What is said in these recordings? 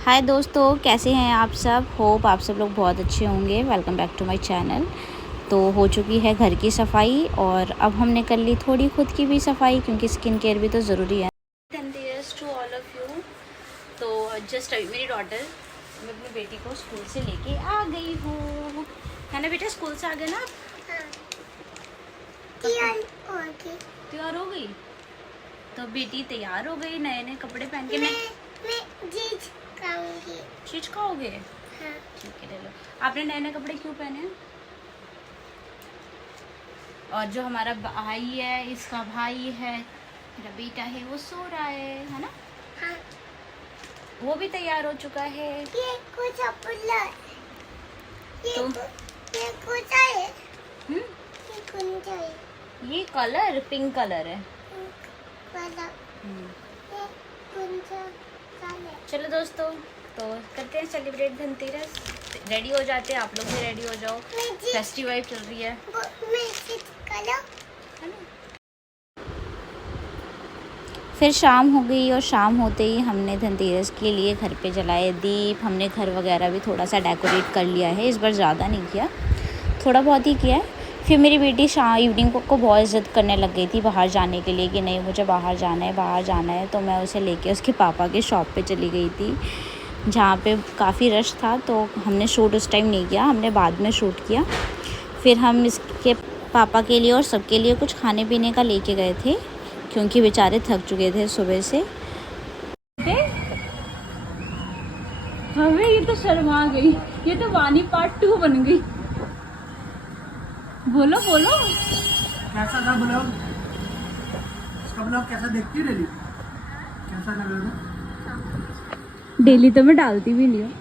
हाय दोस्तों, कैसे हैं आप सब। होप आप सब लोग बहुत अच्छे होंगे। Welcome back to my channel. तो हो चुकी है घर की सफाई और अब हमने कर ली थोड़ी खुद की भी सफाई, क्योंकि स्किन केयर भी तो ज़रूरी है। Dhanteras to all of you. तो जस्ट अभी मेरी डॉटर, मैं अपनी बेटी को स्कूल से लेके आ गई हूँ। है ना बेटा, स्कूल से आ गए ना। तैयार हो गई। तो बेटी तैयार हो गई, नए नए कपड़े पहन के। मैं चीज खाओगे। हाँ। ठीक है, ले लो। आपने नए नए कपड़े क्यों पहने हैं? और जो हमारा भाई है, इसका भाई है, मेरा बेटा है, वो सो रहा है ना। हाँ। वो भी तैयार हो चुका है। ये कुछ ये कलर पिंक कलर है। चलो दोस्तों, तो करते हैं सेलिब्रेट धनतेरस। रेडी हो जाते हैं, आप लोग भी रेडी हो जाओ। फेस्टिव वाइब चल रही है। फिर शाम हो गई और शाम होते ही हमने धनतेरस के लिए घर पे जलाए दीप। हमने घर वगैरह भी थोड़ा सा डेकोरेट कर लिया है। इस बार ज़्यादा नहीं किया, थोड़ा बहुत ही किया है। फिर मेरी बेटी इवनिंग को बहुत ज़िद करने लग गई थी बाहर जाने के लिए कि नहीं मुझे बाहर जाना है। तो मैं उसे लेके उसके पापा के शॉप पे चली गई थी, जहाँ पे काफ़ी रश था। तो हमने शूट उस टाइम नहीं किया, हमने बाद में शूट किया। फिर हम इसके पापा के लिए और सबके लिए कुछ खाने पीने का लेके गए थे, क्योंकि बेचारे थक चुके थे सुबह से। हमें ये तो शर्मा गई, ये तो वानी पार्ट 2 बन गई। बोलो बोलो, कैसा था ब्लॉग? इसका ब्लॉग कैसा देखती डेली? कैसा लग रहा था? डेली तो मैं डालती भी नहीं हूँ।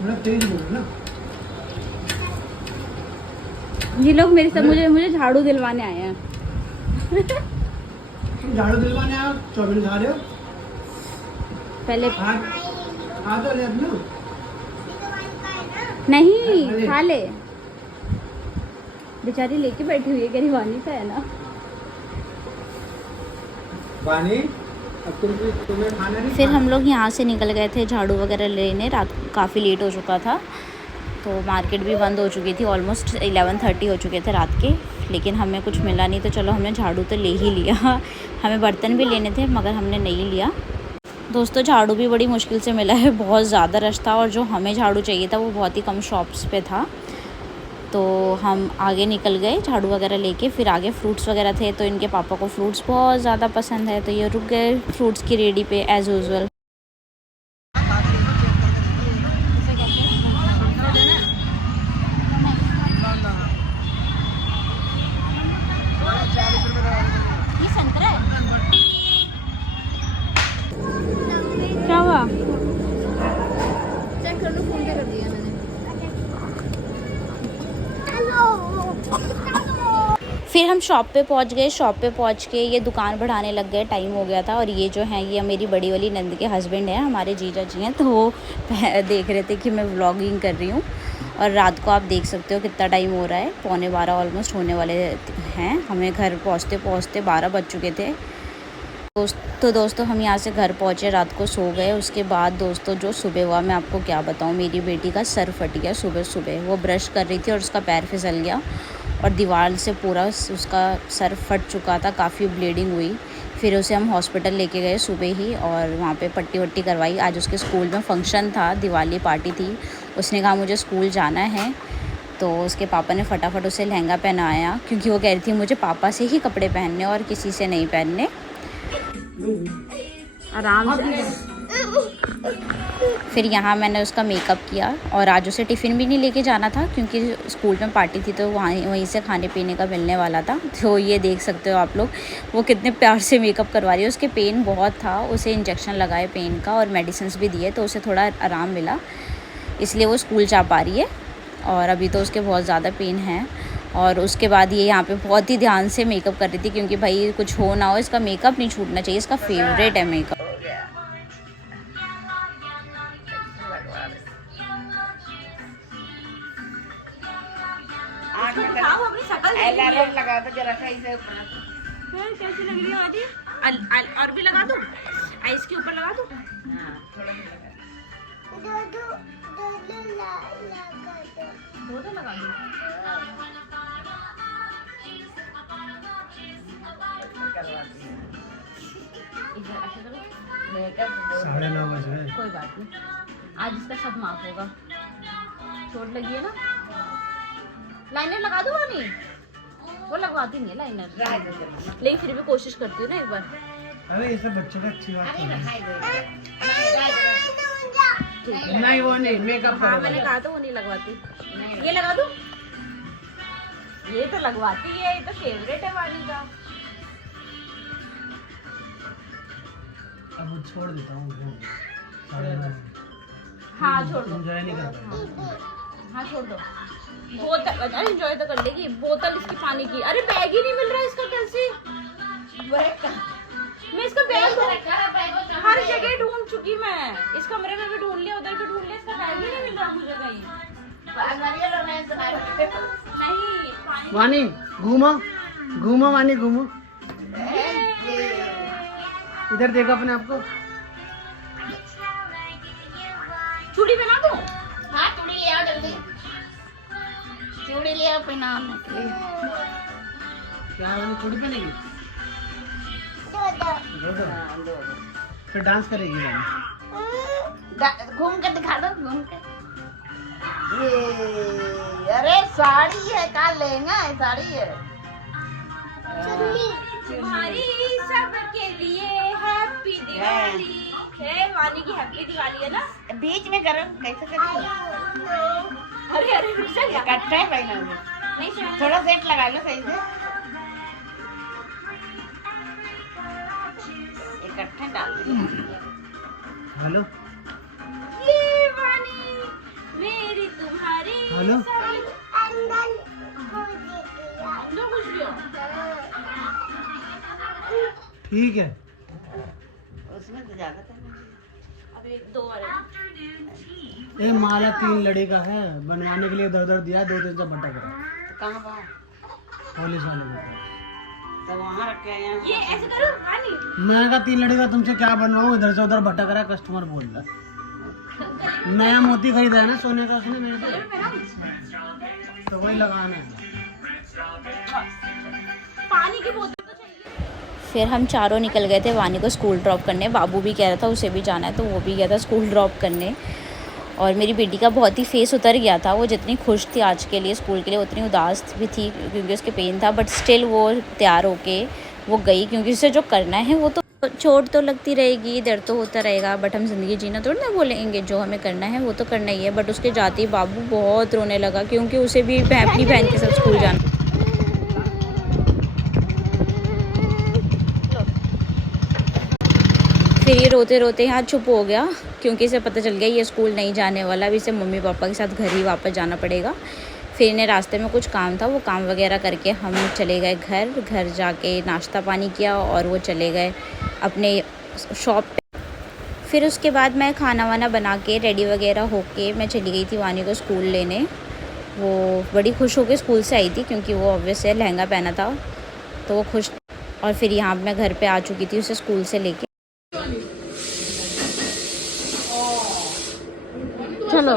थोड़ा तेज बोलो ना। ये लोग मेरे साथ मुझे झाड़ू दिलवाने आए हैं। तुम झाड़ू दिलवाने आओ, चौबीस खा रहे हो। पहले हाथ तो ले अपना। नहीं खा ले, बेचारी लेके बैठी हुई है, कह रही वानी का है ना। वानी, अब तुम्हें खाना नहीं। फिर हम लोग यहाँ से निकल गए थे झाड़ू वगैरह लेने। रात काफ़ी लेट हो चुका था, तो मार्केट भी बंद हो चुकी थी। ऑलमोस्ट 11:30 हो चुके थे रात के, लेकिन हमें कुछ मिला नहीं। तो चलो हमने झाड़ू तो ले ही लिया। हमें बर्तन भी लेने थे मगर हमने नहीं लिया। दोस्तों झाड़ू भी बड़ी मुश्किल से मिला है, बहुत ज़्यादा रश था। और जो हमें झाड़ू चाहिए था वो बहुत ही कम शॉप्स पे था। तो हम आगे निकल गए झाड़ू वगैरह लेके। फिर आगे फ्रूट्स वगैरह थे, तो इनके पापा को फ्रूट्स बहुत ज़्यादा पसंद है, तो ये रुक गए फ्रूट्स की रेडी पे एज़ यूजुअल। ये संतरा है। क्या हुआ? चेक कर लो, फोन पे कर दिया मैंने। फिर हम शॉप पे पहुंच गए। शॉप पे पहुंच के ये दुकान बढ़ाने लग गए, टाइम हो गया था। और ये जो है ये मेरी बड़ी वाली नंद के हस्बैंड है, हमारे जीजा जी हैं। तो वो देख रहे थे कि मैं व्लॉगिंग कर रही हूँ। और रात को आप देख सकते हो कितना टाइम हो रहा है, 11:15 ऑलमोस्ट होने वाले हैं। हमें घर पहुँचते पहुँचते 12 बज चुके थे। तो दोस्तों हम यहाँ से घर पहुँचे, रात को सो गए। उसके बाद दोस्तों जो सुबह हुआ मैं आपको क्या बताऊँ। मेरी बेटी का सर फट गया सुबह सुबह। वो ब्रश कर रही थी और उसका पैर फिसल गया और दीवार से पूरा उसका सर फट चुका था, काफ़ी ब्लीडिंग हुई। फिर उसे हम हॉस्पिटल लेके गए सुबह ही और वहाँ पे पट्टी वट्टी करवाई। आज उसके स्कूल में फंक्शन था, दिवाली पार्टी थी। उसने कहा मुझे स्कूल जाना है, तो उसके पापा ने फटाफट उसे लहंगा पहनाया, क्योंकि वो कह रही थी मुझे पापा से ही कपड़े पहनने और किसी से नहीं पहनने। आराम से। फिर यहाँ मैंने उसका मेकअप किया। और आज उसे टिफ़िन भी नहीं लेके जाना था, क्योंकि स्कूल में पार्टी थी, तो वहीं से खाने पीने का मिलने वाला था। तो ये देख सकते हो आप लोग वो कितने प्यार से मेकअप करवा रही है। उसके पेन बहुत था, उसे इंजेक्शन लगाए पेन का और मेडिसिन भी दिए, तो उसे थोड़ा आराम मिला, इसलिए वो स्कूल जा पा रही है। और अभी तो उसके बहुत ज़्यादा पेन है। और उसके बाद ये यहाँ पे बहुत ही ध्यान से मेकअप कर रही थी, क्योंकि भाई कुछ हो ना हो, इसका मेकअप नहीं छूटना चाहिए, इसका फेवरेट है मेकअप। अलार्म लगा दो जरा सा इसे। कैसी लग रही है आजी? और भी लगा दूँ? आइस के ऊपर लगा दो। हाँ थोड़ा सा लगा वो तो लगा दो। करवाती है इधर ऐसे करो। मेकअप 9:30 बज गए। कोई बात नहीं, आज इसका सब माफ होगा। चोट लगी है ना। लाइनर लगा दो वानी। वो लगवाती नहीं है लाइनर, लेकिन फिर भी कोशिश करती हूँ ना एक बार। अरे ये सब बच्चों का अच्छी बात है। ठीक है। नहीं वो नहीं मेकअप हाँ मैंने कहा तो वो नहीं लगवाती। ये लगा दूँ? ये तो लगवाती है, ये तो फेवरेट है वानी का। अब छोड़ देता हूँ। हाँ छोड़ दो। एंजॉय नहीं कर पाए। हाँ छोड़ दो। बोतल, अरे एंजॉय तो कर लेगी। बोतल इसकी पानी की। अरे बैग ही नहीं मिल रहा इसका कल से। मैं इसका बैग हर जगह ढूंढ चुकी मैं। इस कमरे में भी ढूंढ लिया, उधर भी ढूंढ लिया, इसका बैग ही नहीं मिल रहा मुझे कहीं। नहीं वानी घूमो घूमो वानी घूमो। इधर देखो अपने आप को। चूड़ी पहना दो। हाँ चूड़ी ले आओ जल्दी, चूड़ी ले आओ पहनाने के लिए। क्या वानी चूड़ी पहनेगी? दो। हाँ, दो। फिर डांस करेगी वानी। घूम के दिखा दो, घूम के। ये अरे साड़ी है, का लहंगा है, साड़ी है। तुम्हारी सबके लिए हैप्पी दिवाली है। वानी की हैप्पी दिवाली है ना। बीच में करो, कैसे करेंगे? अरे अरे रुक जा। इकट्ठा है पहना हुआ। नहीं सुना। थोड़ा सेट लगा लो सही से, इकट्ठे डाल दो। हेलो ये वानी मेरी तुम्हारी हेलो। जो कुछ भी हो। ठीक है। उसमें तो ज्यादा था। अब एक दो और है। ये माला 3 लड़े का है, बनवाने के लिए इधर दिया, 2 दिन से भटक रहा। तो कहाँ पाओ? पुलिस वाले को तो वहाँ रखे हैं। ये ऐसे करो वानी। मैं कहा 3 लड़े का तुमसे क्या बनवाऊं, इधर से उधर भटक रहा है, कस्टमर बोल रहा है। नया मोती खरीदा है ना सोने का उसने मेरे से, तो वही लगाना है। पानी की बोतल तो चाहिए। फिर हम चारों निकल गए थे वानी को स्कूल ड्रॉप करने। बाबू भी कह रहा था उसे भी जाना है, तो वो भी गया था स्कूल ड्रॉप करने। और मेरी बेटी का बहुत ही फेस उतर गया था। वो जितनी खुश थी आज के लिए, स्कूल के लिए, उतनी उदास भी थी क्योंकि उसके पेन था। बट स्टिल वो तैयार होके वो गई, क्योंकि उसे जो करना है वो तो, चोट तो लगती रहेगी, दर्द तो होता रहेगा, बट हम ज़िंदगी जीना थोड़ी ना बोलेंगे। जो हमें करना है वो तो करना ही है। बट उसके जाते ही बाबू बहुत रोने लगा, क्योंकि उसे भी अपनी बहन के साथ स्कूल जाना। फिर ये रोते रोते यहाँ चुप हो गया, क्योंकि इसे पता चल गया ये स्कूल नहीं जाने वाला। अभी इसे मम्मी पापा के साथ घर ही वापस जाना पड़ेगा। फिर इन्हें रास्ते में कुछ काम था, वो काम वगैरह करके हम चले गए घर जाके नाश्ता पानी किया और वो चले गए अपने शॉप पे। फिर उसके बाद मैं खाना वाना बना के रेडी वगैरह होके मैं चली गई थी वानी को स्कूल लेने। वो बड़ी खुश होकर स्कूल से आई थी, क्योंकि वो ऑब्वियस है लहंगा पहना था, तो वो खुश। और फिर यहाँ मैं घर पे आ चुकी थी उसे स्कूल से लेके। चलो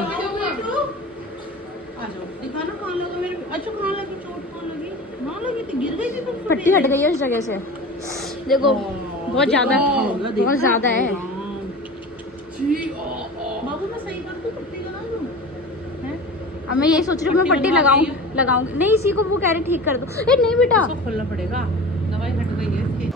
पट्टी हट गई है उस जगह से, देखो बहुत ज़्यादा है। अब मैं यही सोच रही हूँ मैं पट्टी लगाऊंगी। नहीं, इसी को वो कह रहे ठीक कर दो। ए नहीं बेटा, खोलना पड़ेगा, दवाई हट गई है इसकी।